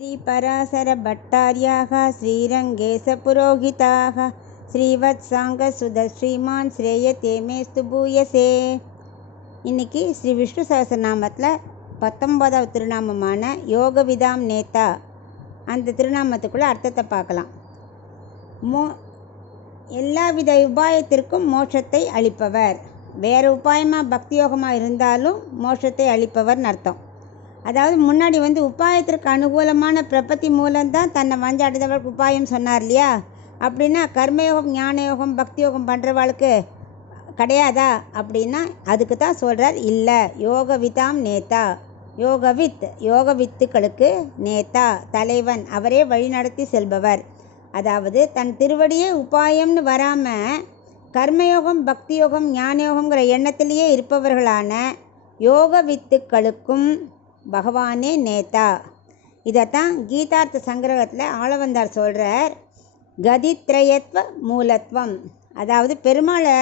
श्रीपराशरभट्टार्याः श्रीरङ्गेशपुरोहिताः श्रीवत्साङ्गसुधश्रीमान् श्रेयते मेस्तु பூயசே. இன்னைக்கு ஸ்ரீ விஷ்ணு சஹஸ்ரநாமத்தில் 19வது திருநாமமான யோகவிதாம் நேதா, அந்த திருநாமத்துக்குள்ளே அர்த்தத்தை பார்க்கலாம். எல்லா வித உபாயத்திற்கும் மோட்சத்தை அளிப்பவர். வேறு உபாயமாக பக்தி யோகமாக இருந்தாலும் மோட்சத்தை அளிப்பவர்னு அர்த்தம். அதாவது முன்னாடி உபாயத்திற்கு அனுகூலமான பிரபத்தி மூலம்தான் தன்னை வஞ்சாடுதவர்களுக்கு உபாயம் சொன்னார் இல்லையா? அப்படின்னா கர்மயோகம், ஞானயோகம், பக்தி யோகம் பண்ணுறவாளுக்கு கிடையாதா அப்படின்னா அதுக்கு தான் சொல்கிறார். இல்லை, யோகவிதாம் நேதா, யோகவித்துக்களுக்கு நேதா, தலைவன், அவரே வழிநடத்தி செல்பவர். அதாவது தன் திருவடியே உபாயம்னு வராமல் கர்மயோகம், பக்தி யோகம், ஞானயோகங்கிற எண்ணத்திலேயே இருப்பவர்களான யோகவித்துக்களுக்கும் பகவானே நேதா. இதைத்தான் கீதார்த்த சங்கிரகத்தில் ஆளவந்தார் சொல்கிறார், கதித்ரயத்வ மூலத்துவம். அதாவது பெருமாளை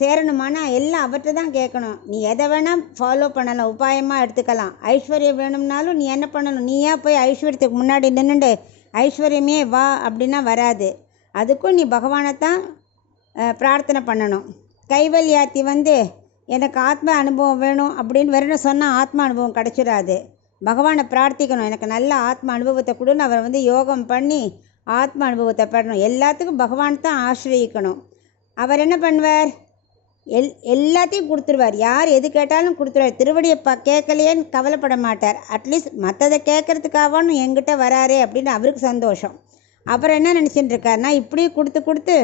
சேரணுமானா எல்லாம் அவற்றை தான் கேட்கணும். நீ எதை வேணால் ஃபாலோ பண்ணலாம், உபாயமாக எடுத்துக்கலாம். ஐஸ்வர்யம் வேணும்னாலும் நீ என்ன பண்ணணும்? நீயா போய் ஐஸ்வர்யத்துக்கு முன்னாடி நின்றுண்டு ஐஸ்வர்யமே வா அப்படின்னா வராது. அதுக்கும் நீ பகவானை தான் பிரார்த்தனை பண்ணணும். கைவல்யாத்தி எனக்கு ஆத்ம அனுபவம் வேணும் அப்படின்னு வேறு சொன்னால் ஆத்ம அனுபவம் கிடச்சிடாது. பகவானை பிரார்த்திக்கணும், எனக்கு நல்ல ஆத்ம அனுபவத்தை கொடுன்னு. அவர் யோகம் பண்ணி ஆத்ம அனுபவத்தை பெறணும். எல்லாத்துக்கும் பகவான் தான் ஆசிரியக்கணும். அவர் என்ன பண்ணுவார்? எல்லாத்தையும் கொடுத்துருவார். யார் எது கேட்டாலும் கொடுத்துருவார். திருவடியை கேட்கலையேன்னு கவலைப்பட மாட்டார். அட்லீஸ்ட் மற்றதை கேட்குறதுக்காகவான்னு என்கிட்ட வராரே அப்படின்னு அவருக்கு சந்தோஷம். அப்புறம் என்ன நினச்சிட்டு இருக்காருன்னா, இப்படி கொடுத்து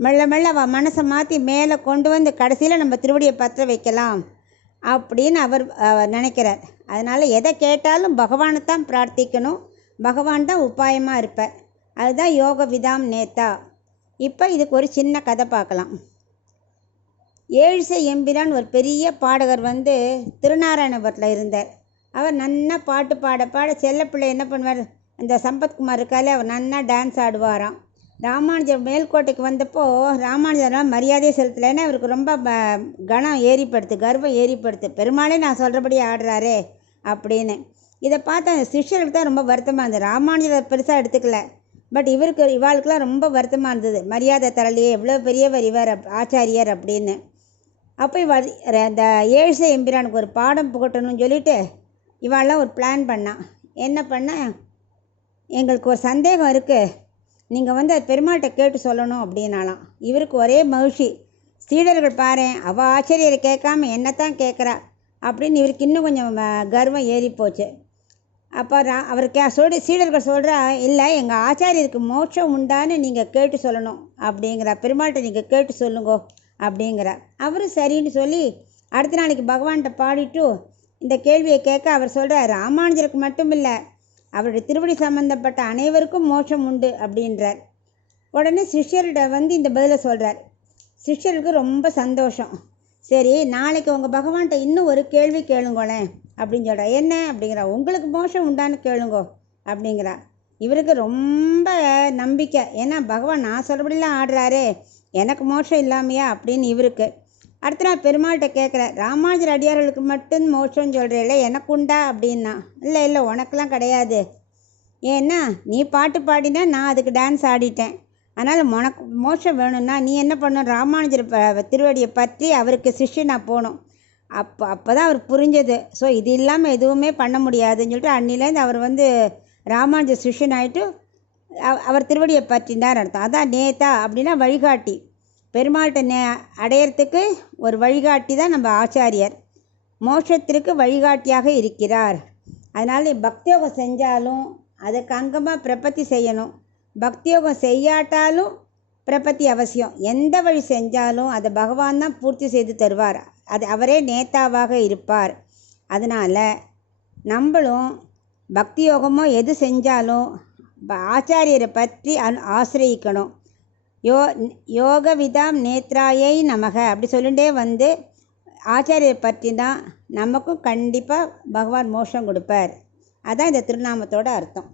மெல்ல மெல்ல அவள் மனசை மாற்றி மேலே கொண்டு கடைசியில் நம்ம திருவடியை பற்ற வைக்கலாம் அப்படின்னு அவர் நினைக்கிறார். அதனால் எதை கேட்டாலும் பகவானை தான் பிரார்த்திக்கணும். பகவான் தான் உபாயமாக இருப்பார். அதுதான் யோகவிதாம் நேதா. இப்போ இதுக்கு ஒரு சின்ன கதை பார்க்கலாம். ஏழிசை எம்பிரான் ஒரு பெரிய பாடகர் திருநாராயணபுரத்தில் இருந்தார். அவர் நன்னா பாட்டு பாட செல்லப்பிள்ளை என்ன பண்ணுவார், அந்த சம்பத்குமார் இருக்காலே, அவர் நன்னா டான்ஸ் ஆடுவாராம். ராமானுஜர் மேல்கோட்டைக்கு வந்தப்போ ராமானுஜரால் மரியாதையை செலுத்தலைன்னா அவருக்கு ரொம்ப கனம் ஏறிப்படுத்து, கர்வம் ஏறிப்படுத்து. பெருமாளே நான் சொல்கிறபடி ஆடுறாரே அப்படின்னு. இதை பார்த்து அந்த சிஷ்யருக்கு தான் ரொம்ப வருத்தமாக இருந்தது. ராமானுஜரை பெருசாக எடுத்துக்கல, பட் இவாளுக்கெல்லாம் ரொம்ப வருத்தமாக இருந்தது. மரியாதை தரலையே, எவ்வளோ பெரியவர் இவர், ஆச்சாரியர் அப்படின்னு. அப்போ அந்த ஏழிசை எம்பிரானுக்கு ஒரு பாடம் புகட்டணும்னு சொல்லிட்டு இவாளெலாம் ஒரு பிளான் பண்ணான். என்ன பண்ணால், எங்களுக்கு ஒரு சந்தேகம் இருக்குது, நீங்கள் பெருமாள்கிட்ட கேட்டு சொல்லணும் அப்படின்னாலாம். இவருக்கு ஒரே மகிழ்ச்சி. சீடர்கள் பாரு, அவள் ஆச்சரியரை கேட்காம என்னத்தான் கேட்குறா அப்படின்னு இவருக்கு இன்னும் கொஞ்சம் கர்வம் ஏறி போச்சு. அப்போ அவருக்கு சீடர்கள் சொல்கிறா, இல்லை, எங்கள் ஆச்சாரியருக்கு மோட்சம் உண்டான்னு நீங்கள் கேட்டு சொல்லணும் அப்படிங்கிறா. பெருமாள்கிட்ட நீங்கள் கேட்டு சொல்லுங்கோ அப்படிங்கிறா. அவரும் சரின்னு சொல்லி அடுத்த நாளைக்கு பகவான்கிட்ட பாடிட்டு இந்த கேள்வியை கேட்க அவர் சொல்கிறார், ராமானுஜருக்கு மட்டும் இல்லை, அவருடைய திருவடி சம்பந்தப்பட்ட அனைவருக்கும் மோட்சம் உண்டு அப்படின்றார். உடனே சிஷ்யர்கிட்ட இந்த பதிலை சொல்கிறார். சிஷ்யருக்கு ரொம்ப சந்தோஷம். சரி, நாளைக்கு உங்கள் பகவான்கிட்ட இன்னும் ஒரு கேள்வி கேளுங்களேன் அப்படின்னு சொல்கிறா. என்ன அப்படிங்கிறா. உங்களுக்கு மோட்சம் உண்டான்னு கேளுங்கோ அப்படிங்கிறா. இவருக்கு ரொம்ப நம்பிக்கை. ஏன்னா பகவான் நான் சொல்கிறபடிலாம் ஆடுறாரே, எனக்கு மோட்சம் இல்லாமையா அப்படின்னு இவருக்கு. அடுத்த நாள் பெருமாள்கிட்ட கேட்குறேன், ராமானுஜர் அடியார்களுக்கு மட்டும் மோட்சம்னு சொல்கிறேல்ல, எனக்கு உண்டா அப்படின்னா. இல்லை, உனக்கெல்லாம் கிடையாது. ஏன்னா நீ பாட்டு பாடினா நான் அதுக்கு டான்ஸ் ஆடிட்டேன். அதனால் உனக்கு மோட்சம் வேணும்னா நீ என்ன பண்ணணும், ராமானுஜர் திருவடியை பற்றி அவருக்கு சிஷ்யனாக போகணும். அப்போ தான் அவர் புரிஞ்சது. ஸோ இது இல்லாமல் எதுவுமே பண்ண முடியாதுன்னு சொல்லிட்டு அன்னிலேருந்து அவர் ராமானுஜர் சிஷ்யன் ஆகிட்டு அவர் திருவடியை பற்றினார் அர்த்தம். அதான் நேதா அப்படின்னா வழிகாட்டி. பெருமாள்கிட்ட அடையிறதுக்கு ஒரு வழிகாட்டி தான் நம்ம ஆச்சாரியர். மோட்சத்திற்கு வழிகாட்டியாக இருக்கிறார். அதனால் பக்தியோகம் செஞ்சாலும் அதுக்கு அங்கமாக பிரபத்தி செய்யணும். பக்தியோகம் செய்யாட்டாலும் பிரபத்தி அவசியம். எந்த வழி செஞ்சாலும் அதை பகவான் தான் பூர்த்தி செய்து தருவார். அது அவரே நேதாவாக இருப்பார். அதனால் நம்மளும் பக்தி யோகமோ எது செஞ்சாலும் ஆச்சாரியரை பற்றி ஆசிரியக்கணும். யோகவிதாம் நேத்ராயை நமக அப்படி சொல்லிகிட்டே ஆச்சாரியரை பற்றி தான் நமக்கும் கண்டிப்பாக பகவான் மோட்சம் கொடுப்பார். அதான் இந்த திருநாமத்தோட அர்த்தம்.